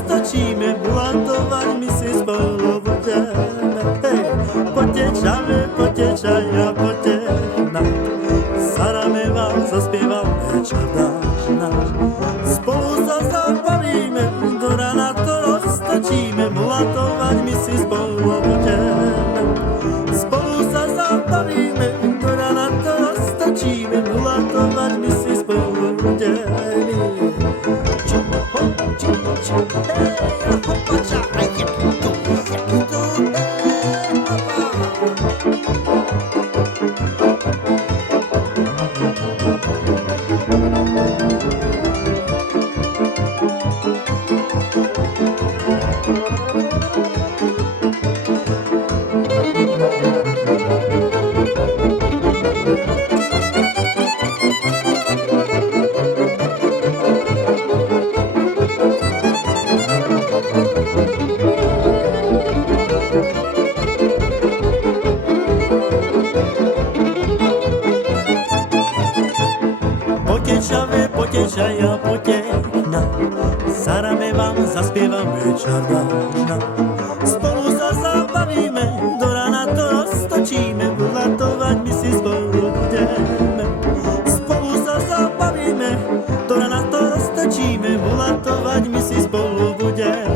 roztočíme, bulatovať my si spolu budeme. Hej, poďte čave, poďte čaja, poďte na Sarame vám zaspievame čardáš náš. Spolu sa zabavíme, do rana to roztočíme, bulatovať my si spolu budeme. Spolu sa zabavíme, do rana to roztočíme, bulatovať my si spolu budeme. Poďte čaja, poďte na Sarame vám zaspievame čardáš. Spolu sa zabavíme, do rana to roztočíme, bulatovať my si spolu budeme. Spolu sa zabavíme, do rana to roztočíme, bulatovať my si spolu budeme.